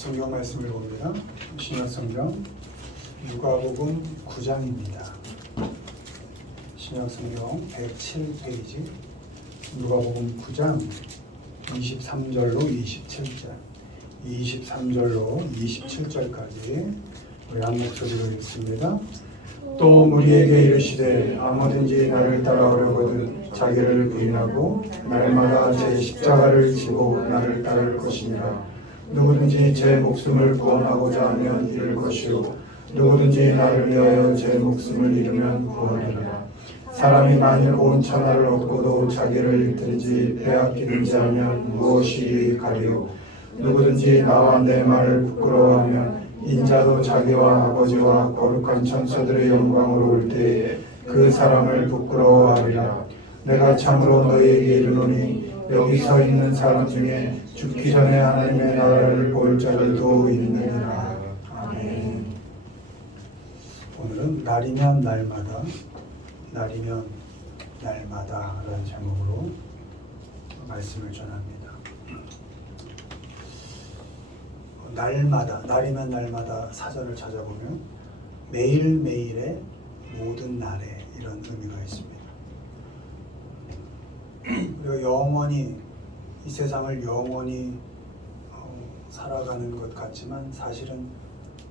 성경 말씀을 봅니다. 신약성경 누가복음 9장입니다. 신약성경 107페이지 누가복음 9장 23절로 27절 23절로 27절까지 우리 한 목소리로 읽습니다. 또 무리에게 이르시되 아무든지 나를 따라오려거든 자기를 부인하고 날마다 제 십자가를 지고 나를 따를 것이니라. 누구든지 제 목숨을 구원하고자 하면 잃을 것이요 누구든지 나를 위하여 제 목숨을 잃으면 구원하리라. 사람이 만일 온 천하를 얻고도 자기를 잃든지 빼앗기든지 하면 무엇이 유익하리요. 누구든지 나와 내 말을 부끄러워하면 인자도 자기와 아버지와 거룩한 천사들의 영광으로 올 때에 그 사람을 부끄러워하리라. 내가 참으로 너희에게 이르노니 여기 서 있는 사람 중에 죽기 전에 하나님의 나라를 볼 자들도 있느니라. 아멘. 오늘은 날이면 날마다, 날이면 날마다 라는 제목으로 말씀을 전합니다. 날마다, 날이면 날마다 사전을 찾아보면 매일매일의 모든 날에 이런 의미가 있습니다. 우리가 영원히 이 세상을 영원히 살아가는 것 같지만 사실은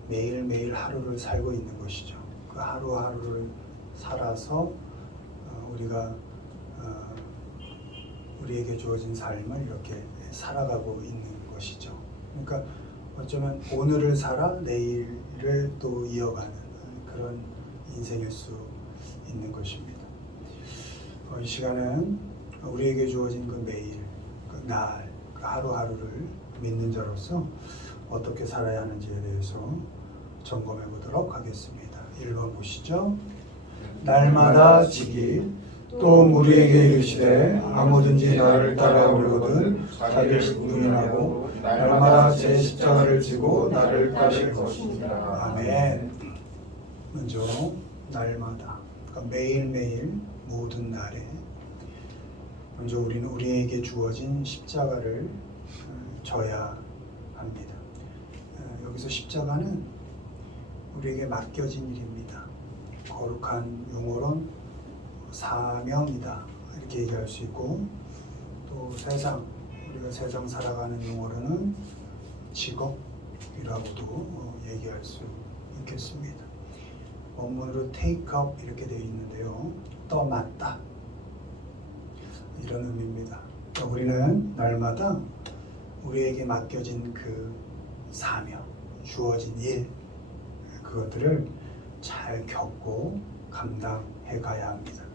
매일매일 하루를 살고 있는 것이죠. 그 하루하루를 살아서 우리가 우리에게 주어진 삶을 이렇게 살아가고 있는 것이죠. 그러니까 어쩌면 오늘을 살아 내일을 또 이어가는 그런 인생일 수 있는 것입니다. 이 시간은 우리에게 주어진 그 매일, 그 날, 그 하루하루를 믿는 자로서 어떻게 살아야 하는지에 대해서 점검해 보도록 하겠습니다. 1번 보시죠. 날마다 지기 또 무리에게 이르시되 아무든지 나를 따라오려거든 자기를 부인하고 날마다 제 십자가를 지고 나를 따를 것이니라. 아멘. 먼저 날마다, 그러니까 매일매일 모든 날에 먼저 우리는 우리에게 주어진 십자가를 져야 합니다. 여기서 십자가는 우리에게 맡겨진 일입니다. 거룩한 용어론 사명이다 이렇게 얘기할 수 있고, 또 우리가 세상 살아가는 용어로는 직업이라고도 얘기할 수 있겠습니다. 원문으로 take up 이렇게 되어 있는데요, 떠맡다 이런 의미입니다. 우리는 날마다 우리에게 맡겨진 그 사명, 주어진 일, 그것들을 잘 겪고 감당해 가야 합니다.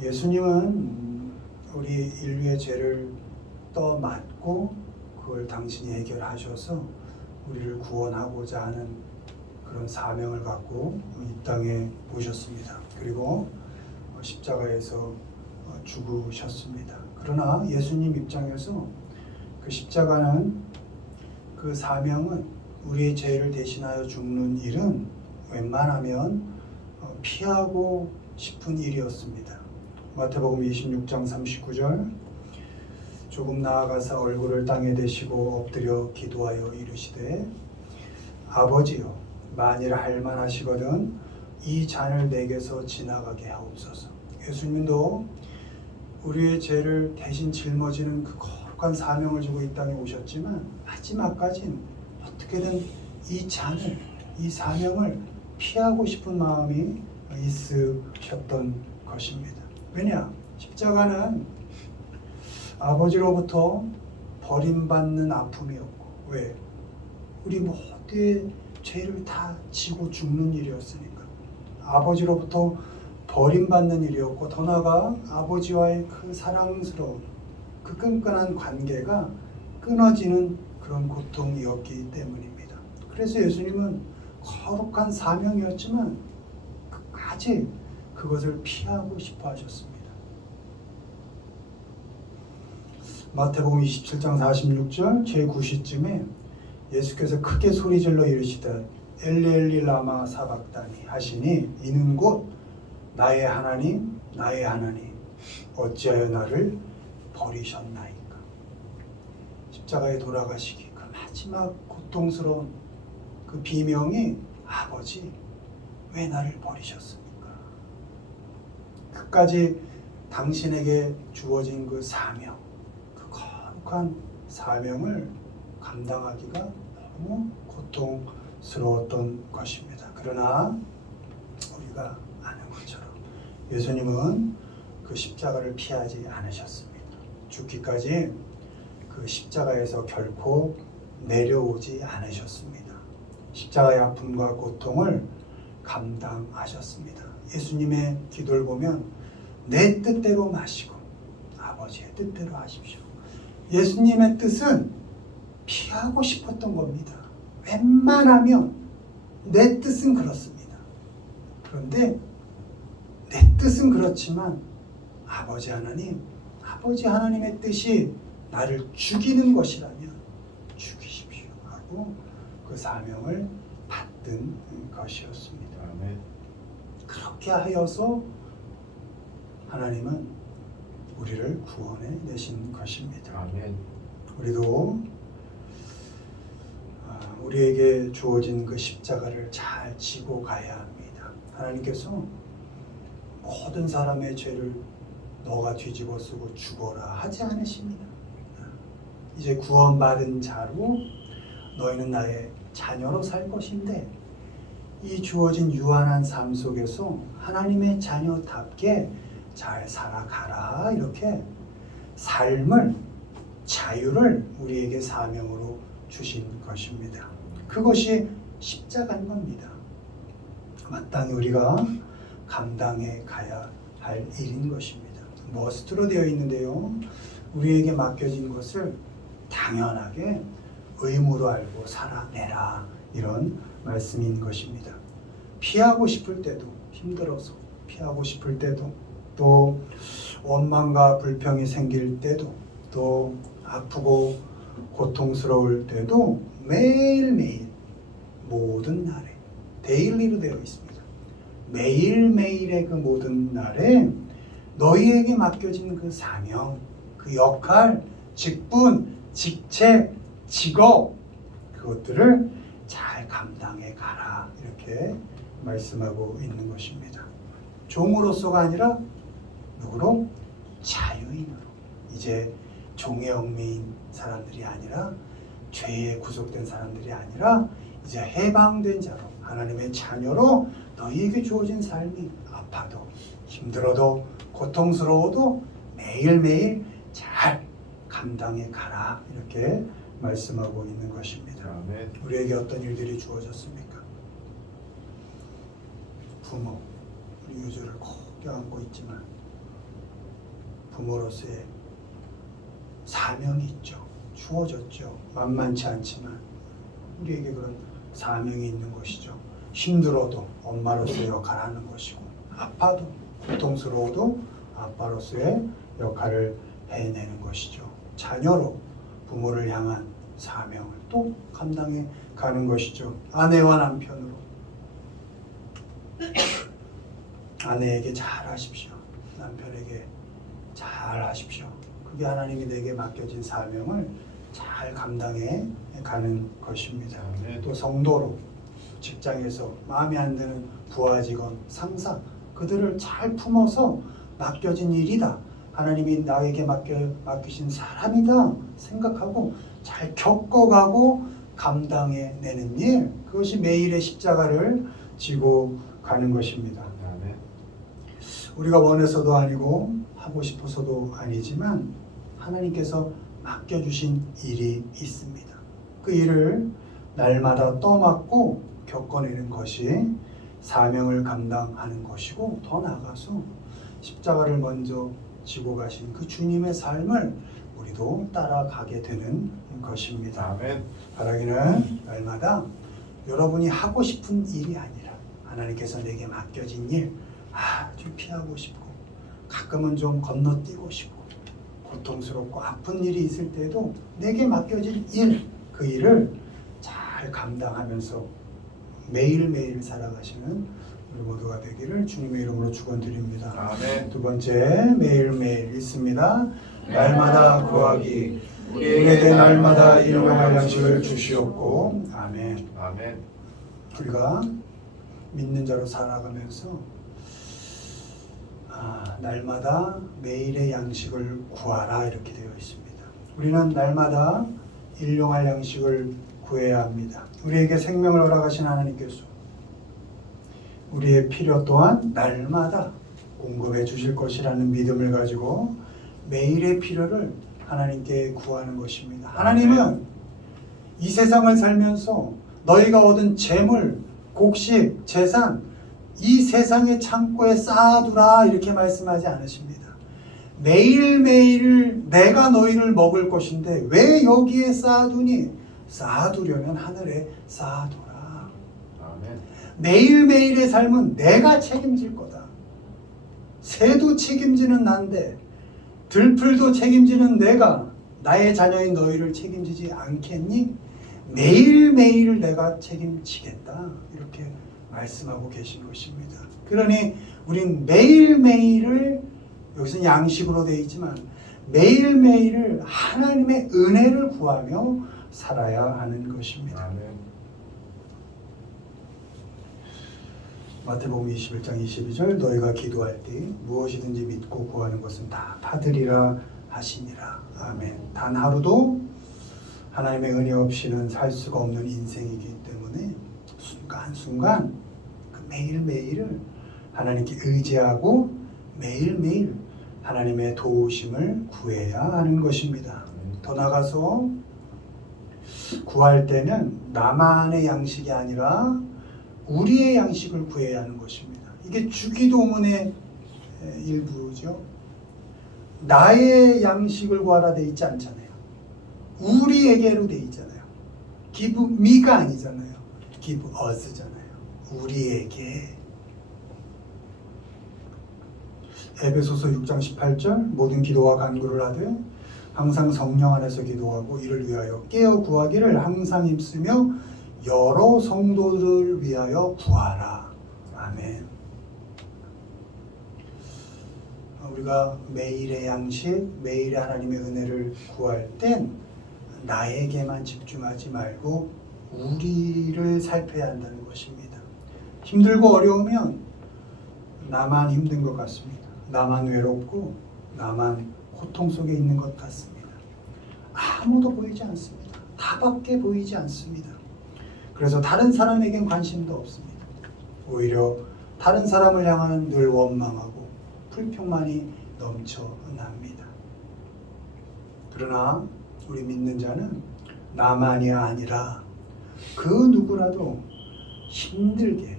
예수님은 우리 인류의 죄를 떠맡고 그걸 당신이 해결하셔서 우리를 구원하고자 하는 그런 사명을 갖고 이 땅에 오셨습니다. 그리고 십자가에서 죽으셨습니다. 그러나 예수님 입장에서 그 십자가는, 그 사명은, 우리의 죄를 대신하여 죽는 일은 웬만하면 피하고 싶은 일이었습니다. 마태복음 26장 39절 조금 나아가서 얼굴을 땅에 대시고 엎드려 기도하여 이르시되 아버지여 만일 할만하시거든 이 잔을 내게서 지나가게 하옵소서. 예수님도 우리의 죄를 대신 짊어지는 그 거룩한 사명을 지고 이 땅에 오셨지만 마지막까지는 어떻게든 이 잔을, 이 사명을 피하고 싶은 마음이 있으셨던 것입니다. 왜냐? 십자가는 아버지로부터 버림받는 아픔이었고, 왜? 우리 모두의 죄를 다 지고 죽는 일이었으니까. 아버지로부터 버림받는 일이었고, 더 나아가 아버지와의 그 사랑스러운 그 끈끈한 관계가 끊어지는 그런 고통이었기 때문입니다. 그래서 예수님은 거룩한 사명이었지만 끝까지 그것을 피하고 싶어 하셨습니다. 마태복음 27장 46절 제9시쯤에 예수께서 크게 소리질러 이르시되 엘리 엘리 라마 사박다니 하시니 이는 곧 나의 하나님 나의 하나님 어찌하여 나를 버리셨나이까. 십자가에 돌아가시기 그 마지막 고통스러운 그 비명이 아버지 왜 나를 버리셨습니까? 끝까지 당신에게 주어진 그 사명, 그 거룩한 사명을 감당하기가 너무 고통스러웠던 것입니다. 그러나 우리가 아는 것처럼 예수님은 그 십자가를 피하지 않으셨습니다. 죽기까지 그 십자가에서 결코 내려오지 않으셨습니다. 십자가의 아픔과 고통을 감당하셨습니다. 예수님의 기도를 보면 내 뜻대로 마시고 아버지의 뜻대로 하십시오. 예수님의 뜻은 피하고 싶었던 겁니다. 웬만하면 내 뜻은 그렇습니다. 그런데 내 뜻은 그렇지만 아버지 하나님의 뜻이 나를 죽이는 것이라면 죽이십시오 하고 그 사명을 받든 것이었습니다. 아멘. 그렇게 하여서 하나님은 우리를 구원해 내신 것입니다. 아멘. 우리도 우리에게 주어진 그 십자가를 잘 지고 가야 합니다. 하나님께서 모든 사람의 죄를 너가 뒤집어 쓰고 죽어라 하지 않으십니다. 이제 구원받은 자로 너희는 나의 자녀로 살 것인데 이 주어진 유한한 삶 속에서 하나님의 자녀답게 잘 살아가라 이렇게 삶을 자유를 우리에게 사명으로 주신 것입니다. 그것이 십자가인 겁니다. 마땅히 우리가 감당해 가야 할 일인 것입니다. 머스트로 되어 있는데요. 우리에게 맡겨진 것을 당연하게 의무로 알고 살아내라 이런 말씀인 것입니다. 피하고 싶을 때도 힘들어서 피하고 싶을 때도 또 원망과 불평이 생길 때도 또 아프고 고통스러울 때도 매일매일 모든 날에 데일리로 되어 있습니다. 매일매일의 그 모든 날에 너희에게 맡겨진 그 사명, 그 역할, 직분, 직책, 직업 그것들을 잘 감당해 가라 이렇게 말씀하고 있는 것입니다. 종으로서가 아니라 누구로? 자유인으로. 이제 종의 얽매인 사람들이 아니라 죄에 구속된 사람들이 아니라 이제 해방된 자로 하나님의 자녀로 너희에게 주어진 삶이 아파도 힘들어도 고통스러워도 매일매일 잘 감당해 가라 이렇게 말씀하고 있는 것입니다. 아멘. 우리에게 어떤 일들이 주어졌습니까? 부모, 우리 유주를 꼭 껴안고 있지만 부모로서의 사명이 있죠. 주어졌죠. 만만치 않지만 우리에게 그런 사명이 있는 것이죠. 힘들어도 엄마로서의 역할을 하는 것이고 아파도 고통스러워도 아빠로서의 역할을 해내는 것이죠. 자녀로 부모를 향한 사명을 또 감당해 가는 것이죠. 아내와 남편으로 아내에게 잘하십시오. 남편에게 잘하십시오. 그게 하나님이 내게 맡겨진 사명을 잘 감당해 가는 것입니다. 아멘. 또 성도로 직장에서 마음에 안 드는 부하 직원, 상사 그들을 잘 품어서 맡겨진 일이다. 하나님이 나에게 맡기신 사람이다 생각하고 잘 겪어가고 감당해내는 일 그것이 매일의 십자가를 지고 가는 것입니다. 아멘. 우리가 원해서도 아니고 하고 싶어서도 아니지만 하나님께서 맡겨주신 일이 있습니다. 그 일을 날마다 떠맡고 겪어내는 것이 사명을 감당하는 것이고 더 나아가서 십자가를 먼저 지고 가신 그 주님의 삶을 우리도 따라가게 되는 것입니다. 아멘. 바라기는 날마다 여러분이 하고 싶은 일이 아니라 하나님께서 내게 맡겨진 일 좀 피하고 싶고 가끔은 좀 건너뛰고 싶고 고통스럽고 아픈 일이 있을 때도 내게 맡겨진 일, 그 일을 잘 감당하면서 매일매일 살아가시는 우리 모두가 되기를 주님의 이름으로 축원드립니다. 아멘. 두 번째 매일매일 있습니다. 날마다 구하기 우리에게 날마다 일용할 양식을 주시옵고. 아멘. 아멘. 우리가 믿는 자로 살아가면서 날마다 매일의 양식을 구하라 이렇게 되어 있습니다. 우리는 날마다 일용할 양식을 구해야 합니다. 우리에게 생명을 허락하신 하나님께서 우리의 필요 또한 날마다 공급해 주실 것이라는 믿음을 가지고 매일의 필요를 하나님께 구하는 것입니다. 하나님은 이 세상을 살면서 너희가 얻은 재물, 곡식, 재산 이 세상의 창고에 쌓아두라 이렇게 말씀하지 않으십니다. 매일매일 내가 너희를 먹을 것인데 왜 여기에 쌓아두니? 쌓아두려면 하늘에 쌓아둬라. 아멘. 매일매일의 삶은 내가 책임질 거다. 새도 책임지는 난데 들풀도 책임지는 내가 나의 자녀인 너희를 책임지지 않겠니? 매일매일 내가 책임지겠다 이렇게 말씀하고 계신 것입니다. 그러니 우린 매일매일을 여기서는 양식으로 되어 있지만 매일매일을 하나님의 은혜를 구하며 살아야 하는 것입니다. 아멘. 마태복음 21장 22절 너희가 기도할 때 무엇이든지 믿고 구하는 것은 다 받으리라 하시니라. 아멘. 단 하루도 하나님의 은혜 없이는 살 수가 없는 인생이기 때문에 순간순간 그 매일매일을 하나님께 의지하고 매일매일 하나님의 도우심을 구해야 하는 것입니다. 더 나아가서 구할 때는 나만의 양식이 아니라 우리의 양식을 구해야 하는 것입니다. 이게 주기도문의 일부죠. 나의 양식을 구하라 돼 있지 않잖아요. 우리에게로 돼 있잖아요. give me가 아니잖아요. give us잖아요. 우리에게. 에베소서 6장 18절 모든 기도와 간구를 하되 항상 성령 안에서 기도하고 이를 위하여 깨어 구하기를 항상 힘쓰며 여러 성도들을 위하여 구하라. 아멘. 우리가 매일의 양식, 매일의 하나님의 은혜를 구할 땐 나에게만 집중하지 말고 우리를 살펴야 한다는 것입니다. 힘들고 어려우면 나만 힘든 것 같습니다. 나만 외롭고 나만 고통 속에 있는 것 같습니다. 아무도 보이지 않습니다. 나밖에 보이지 않습니다. 그래서 다른 사람에겐 관심도 없습니다. 오히려 다른 사람을 향하는 늘 원망하고 불평만이 넘쳐납니다. 그러나 우리 믿는 자는 나만이 아니라 그 누구라도 힘들게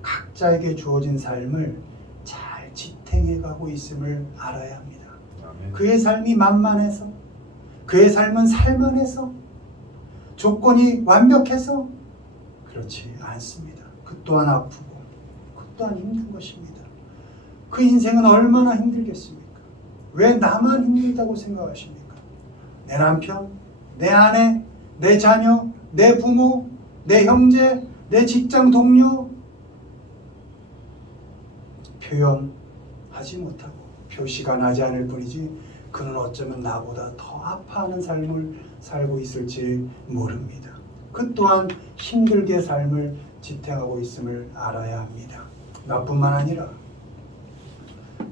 각자에게 주어진 삶을 잘 지탱해 가고 있음을 알아야 합니다. 아멘. 그의 삶이 만만해서, 그의 삶은 살만해서, 조건이 완벽해서 그렇지 않습니다. 그 또한 아프고 그 또한 힘든 것입니다. 그 인생은 얼마나 힘들겠습니까? 왜 나만 힘들다고 생각하십니까? 내 남편, 내 아내, 내 자녀, 내 부모, 내 형제, 내 직장 동료 표현하지 못하고 표시가 나지 않을 뿐이지 그는 어쩌면 나보다 더 아파하는 삶을 살고 있을지 모릅니다. 그 또한 힘들게 삶을 지탱하고 있음을 알아야 합니다. 나뿐만 아니라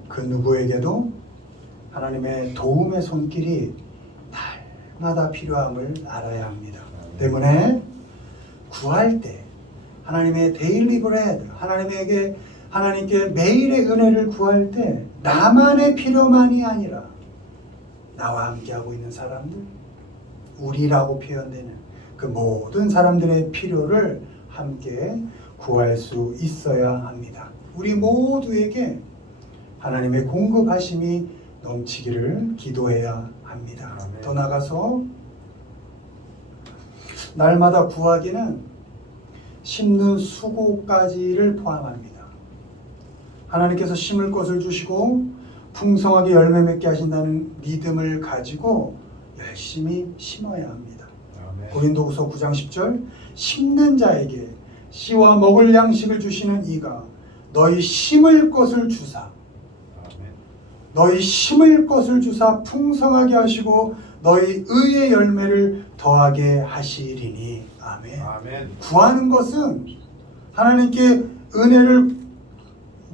그 누구에게도 하나님의 도움의 손길이 날마다 필요함을 알아야 합니다. 때문에 구할 때 하나님의 데일리 브레드, 하나님께 매일의 은혜를 구할 때 나만의 필요만이 아니라 나와 함께하고 있는 사람들, 우리라고 표현되는 그 모든 사람들의 필요를 함께 구할 수 있어야 합니다. 우리 모두에게 하나님의 공급하심이 넘치기를 기도해야 합니다. 아멘. 더 나아가서 날마다 구하기는 심는 수고까지를 포함합니다. 하나님께서 심을 것을 주시고 풍성하게 열매 맺게 하신다는 믿음을 가지고 열심히 심어야 합니다. 아멘. 고린도후서 9장 10절 심는 자에게 씨와 먹을 양식을 주시는 이가 너희 심을 것을 주사 아멘. 너희 심을 것을 주사 풍성하게 하시고 너희 의의 열매를 더하게 하시리니. 아멘. 아멘. 구하는 것은 하나님께 은혜를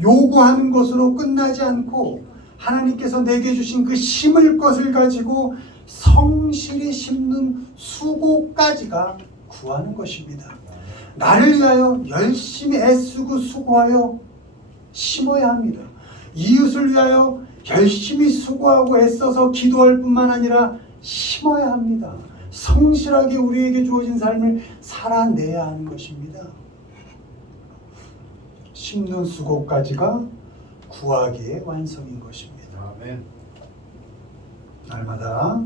요구하는 것으로 끝나지 않고 하나님께서 내게 주신 그 심을 것을 가지고 성실히 심는 수고까지가 구하는 것입니다. 나를 위하여 열심히 애쓰고 수고하여 심어야 합니다. 이웃을 위하여 열심히 수고하고 애써서 기도할 뿐만 아니라 심어야 합니다. 성실하게 우리에게 주어진 삶을 살아내야 하는 것입니다. 심는 수고까지가 구하기의 완성인 것입니다. 아멘. 날마다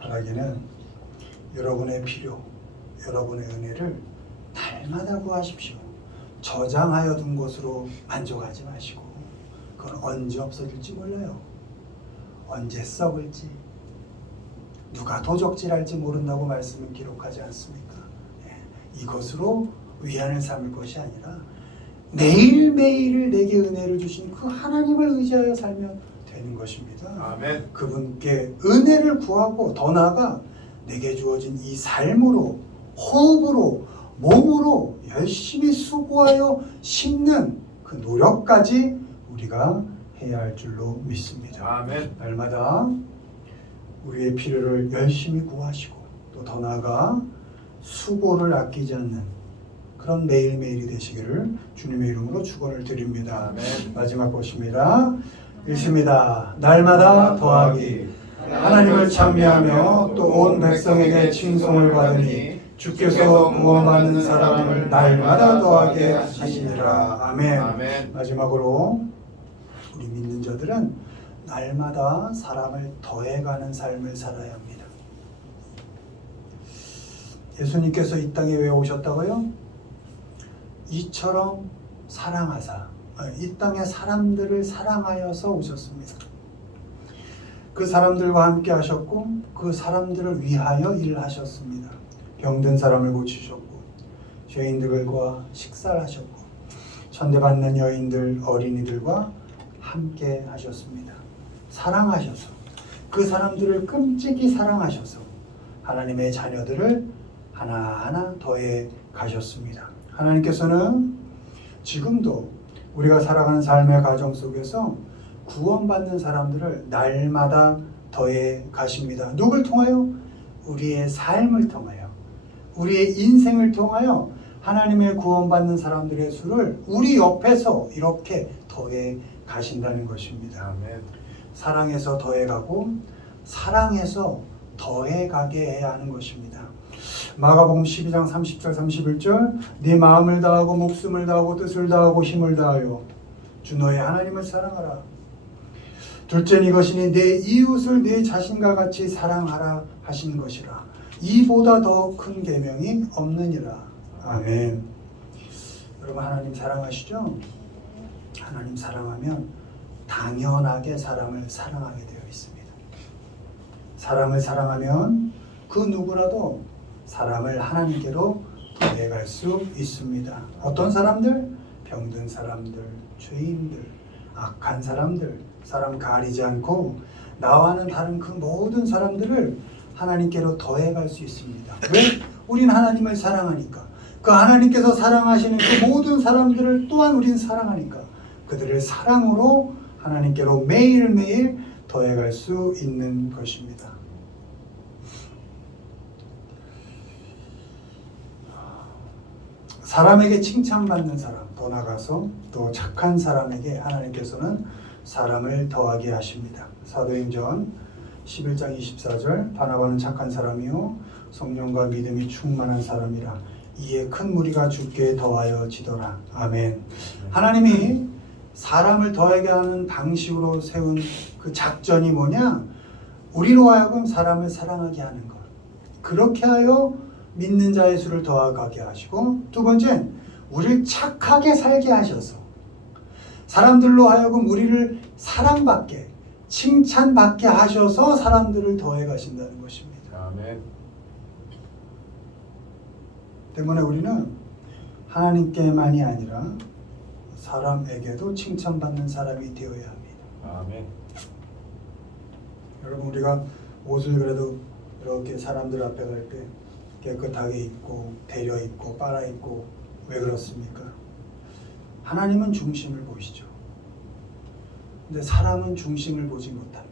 바라기는 여러분의 필요, 여러분의 은혜를 날마다 구하십시오. 저장하여 둔 것으로 만족하지 마시고 그건 언제 없어질지 몰라요. 언제 썩을지 누가 도적질할지 모른다고 말씀은 기록하지 않습니까? 이것으로 위안을 삼을 것이 아니라 매일매일을 내게 은혜를 주신 그 하나님을 의지하여 살면 되는 것입니다. 아멘. 그분께 은혜를 구하고 더 나아가 내게 주어진 이 삶으로, 호흡으로, 몸으로 열심히 수고하여 심는 그 노력까지 우리가 해야 할 줄로 믿습니다. 아멘. 날마다 우리의 필요를 열심히 구하시고 또 더 나아가 수고를 아끼지 않는 그런 매일매일이 되시기를 주님의 이름으로 축원을 드립니다. 아멘. 마지막 것입니다. 읽습니다. 날마다 더하기 하나님을 찬미하며 또 온 백성에게 칭송을 받으니 주께서 구원받는 사람을 날마다 더하게 하시니라. 아멘. 아멘. 마지막으로 우리 믿는 자들은 날마다 사람을 더해가는 삶을 살아야 합니다. 예수님께서 이 땅에 왜 오셨다고요? 이처럼 사랑하사 이 땅의 사람들을 사랑하여서 오셨습니다. 그 사람들과 함께 하셨고 그 사람들을 위하여 일하셨습니다. 병든 사람을 고치셨고 죄인들과 식사를 하셨고 천대받는 여인들 어린이들과 함께 하셨습니다. 사랑하셔서 그 사람들을 끔찍이 사랑하셔서 하나님의 자녀들을 하나하나 더해 가셨습니다. 하나님께서는 지금도 우리가 살아가는 삶의 과정 속에서 구원받는 사람들을 날마다 더해 가십니다. 누굴 통하여? 우리의 삶을 통하여, 우리의 인생을 통하여 하나님의 구원받는 사람들의 수를 우리 옆에서 이렇게 더해 가신다는 것입니다. 아멘. 사랑해서 더해가고 사랑해서 더해가게 해야 하는 것입니다. 마가복음 12장 30절 31절 네 마음을 다하고 목숨을 다하고 뜻을 다하고 힘을 다하여 주 너의 하나님을 사랑하라. 둘째는 이것이니 내 이웃을 내 자신과 같이 사랑하라 하신 것이라. 이보다 더 큰 계명이 없느니라. 아멘. 여러분 하나님 사랑하시죠? 하나님 사랑하면 당연하게 사람을 사랑하게 되어 있습니다. 사람을 사랑하면 그 누구라도 사람을 하나님께로 데려갈 수 있습니다. 어떤 사람들? 병든 사람들, 죄인들, 악한 사람들, 사람 가리지 않고 나와는 다른 그 모든 사람들을 하나님께로 더해갈 수 있습니다. 왜? 우린 하나님을 사랑하니까. 그 하나님께서 사랑하시는 그 모든 사람들을 또한 우린 사랑하니까 그들을 사랑으로 하나님께로 매일매일 더해갈 수 있는 것입니다. 사람에게 칭찬받는 사람, 더 나가서 또 착한 사람에게 하나님께서는 사람을 더하게 하십니다. 사도행전 11장 24절 바나바는 착한 사람이요 성령과 믿음이 충만한 사람이라 이에 큰 무리가 주께 더하여 지더라. 아멘. 하나님이 사람을 더하게 하는 방식으로 세운 그 작전이 뭐냐? 우리로 하여금 사람을 사랑하게 하는 것. 그렇게 하여 믿는 자의 수를 더하게 하시고 두 번째, 우리를 착하게 살게 하셔서 사람들로 하여금 우리를 사랑받게 칭찬받게 하셔서 사람들을 더해 가신다는 것입니다. 아멘. 때문에 우리는 하나님께만이 아니라 사람에게도 칭찬받는 사람이 되어야 합니다. 아멘. 여러분 우리가 옷을 그래도 이렇게 사람들 앞에 갈 때 깨끗하게 입고 데려 입고 빨아 입고 왜 그렇습니까? 하나님은 중심을 보시죠. 근데 사람은 중심을 보지 못합니다.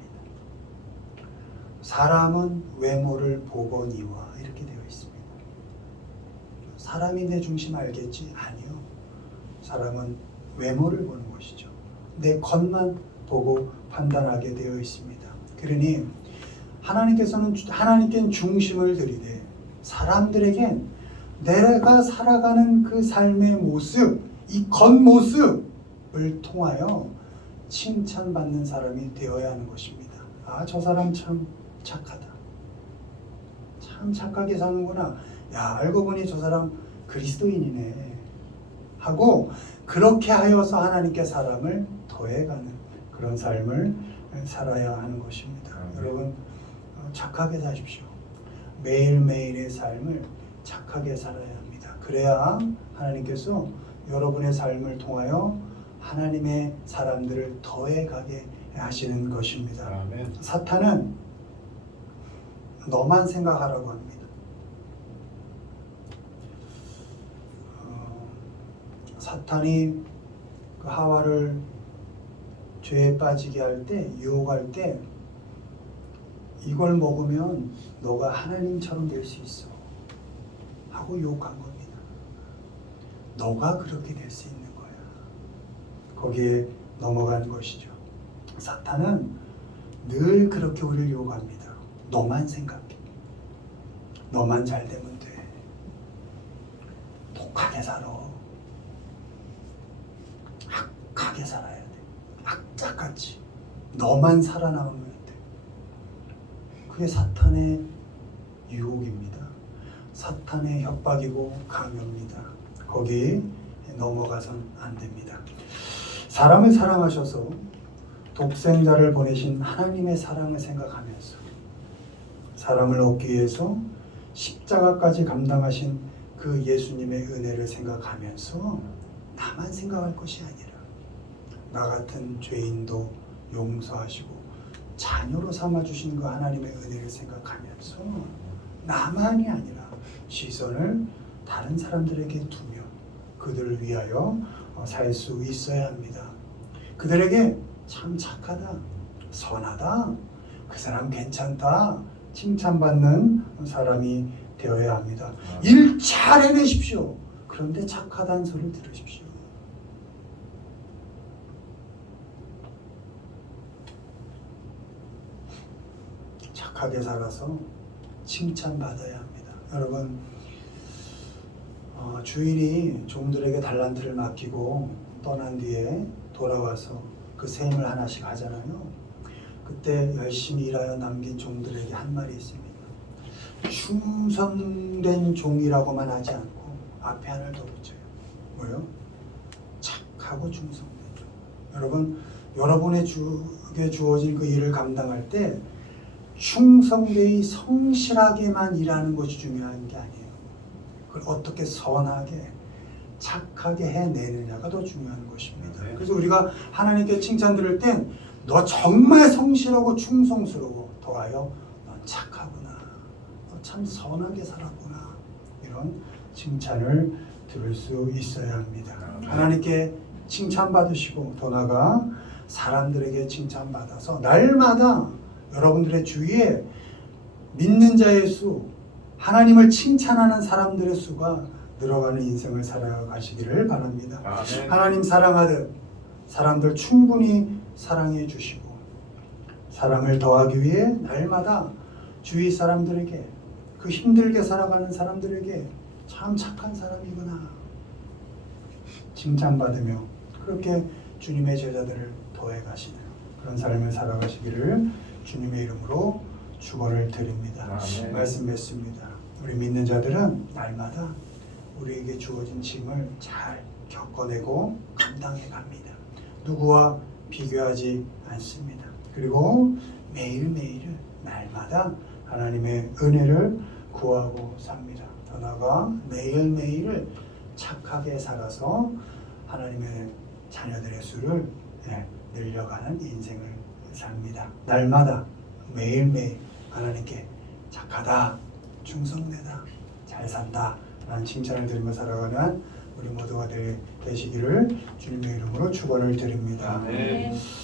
사람은 외모를 보거니와 이렇게 되어 있습니다. 사람이 내 중심 알겠지? 아니요. 사람은 외모를 보는 것이죠. 내 겉만 보고 판단하게 되어 있습니다. 그러니 하나님께는 중심을 드리되 사람들에겐 내가 살아가는 그 삶의 모습, 이 겉모습을 통하여 칭찬받는 사람이 되어야 하는 것입니다. 아, 저 사람 참 착하다. 참 착하게 사는구나. 야, 알고 보니 저 사람 그리스도인이네. 하고 그렇게 하여서 하나님께 사람을 더해가는 그런 삶을 살아야 하는 것입니다. 여러분, 착하게 사십시오. 매일매일의 삶을 착하게 살아야 합니다. 그래야 하나님께서 여러분의 삶을 통하여 하나님의 사람들을 더해가게 하시는 것입니다. 아멘. 사탄은 너만 생각하라고 합니다. 사탄이 그 하와를 죄에 빠지게 할 때, 유혹할 때 이걸 먹으면 너가 하나님처럼 될 수 있어 하고 유혹한 겁니다. 너가 그렇게 될 수 있는 거야. 거기에 넘어간 것이죠. 사탄은 늘 그렇게 우리를 유혹합니다. 너만 생각해. 너만 잘 되면 돼. 독하게 살아. 악하게 살아야 돼. 악착같이. 너만 살아남으면 돼. 그게 사탄의 유혹입니다. 사탄의 협박이고 강요입니다. 거기에 넘어가선 안 됩니다. 사람을 사랑하셔서 독생자를 보내신 하나님의 사랑을 생각하면서 사람을 얻기 위해서 십자가까지 감당하신 그 예수님의 은혜를 생각하면서 나만 생각할 것이 아니라 나 같은 죄인도 용서하시고 자녀로 삼아주신 그 하나님의 은혜를 생각하면서 나만이 아니라 시선을 다른 사람들에게 두며 그들을 위하여 살 수 있어야 합니다. 그들에게 참 착하다, 선하다, 그 사람 괜찮다 칭찬받는 사람이 되어야 합니다. 일 잘 해내십시오. 그런데 착하다는 소리를 들으십시오. 착하게 살아서 칭찬받아야 합니다. 여러분, 주인이 종들에게 달란트를 맡기고 떠난 뒤에 돌아와서 그 셈을 하나씩 하잖아요. 그때 열심히 일하여 남긴 종들에게 한 말이 있습니다. 충성된 종이라고만 하지 않고 앞에 하나를 더 붙여요. 뭐요? 착하고 충성된 종. 여러분, 여러분에게 주어진 그 일을 감당할 때 충성되이 성실하게만 일하는 것이 중요한 게 아니에요. 그걸 어떻게 선하게 착하게 해내느냐가 더 중요한 것입니다. 그래서 우리가 하나님께 칭찬 들을 땐 너 정말 성실하고 충성스러워. 더하여 넌 착하구나. 너 참 선하게 살았구나. 이런 칭찬을 들을 수 있어야 합니다. 하나님께 칭찬받으시고 더 나아가 사람들에게 칭찬받아서 날마다 여러분들의 주위에 믿는 자의 수, 하나님을 칭찬하는 사람들의 수가 늘어가는 인생을 살아가시기를 바랍니다. 아멘. 하나님 사랑하듯 사람들 충분히 사랑해 주시고 사랑을 더하기 위해 날마다 주위 사람들에게 그 힘들게 살아가는 사람들에게 참 착한 사람이구나 칭찬받으며 그렇게 주님의 제자들을 더해 가시는 그런 삶을 살아가시기를 주님의 이름으로 축원을 드립니다. 아멘. 말씀 맺습니다. 우리 믿는 자들은 날마다 우리에게 주어진 짐을 잘 겪어내고 감당해 갑니다. 누구와 비교하지 않습니다. 그리고 매일매일을 날마다 하나님의 은혜를 구하고 삽니다. 더 나아가 매일매일을 착하게 살아서 하나님의 자녀들의 수를 늘려가는 인생을 삽니다. 날마다 매일매일 하나님께 착하다, 충성되다, 잘 산다 라는 칭찬을 드리며 살아가는 우리 모두가 되시기를 주님의 이름으로 축원을 드립니다. 네.